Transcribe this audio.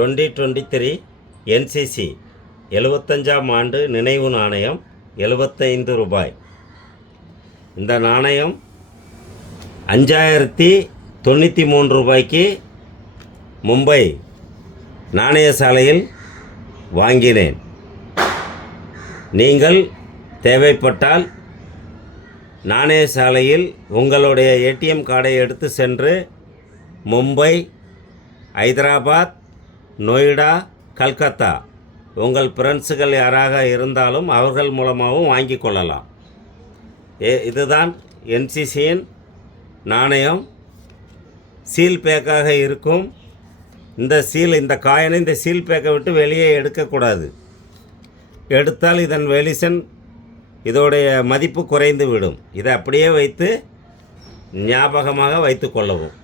2023 NCC 75ஆம் ஆண்டு நினைவு நாணயம் 75 ரூபாய். இந்த நாணயம் 5093 ரூபாய்க்கு மும்பை நாணயசாலையில் வாங்கினேன். நீங்கள் தேவைப்பட்டால் நாணயசாலையில் உங்களுடைய ஏடிஎம் கார்டை எடுத்து சென்று மும்பை, ஹைதராபாத், நொய்டா, கல்கத்தா உங்கள் ஃப்ரெண்ட்ஸுகள் யாராக இருந்தாலும் அவர்கள் மூலமாகவும் வாங்கி கொள்ளலாம். இதுதான் என்சிசியின் நாணயம். சீல் பேக்காக இருக்கும். இந்த காயினை இந்த சீல் பேக்கை விட்டு வெளியே எடுக்கக்கூடாது. எடுத்தால் இதன் வெளிசன் இதோடைய மதிப்பு குறைந்து விடும். இதை அப்படியே வைத்து ஞாபகமாக வைத்து கொள்ளவும்.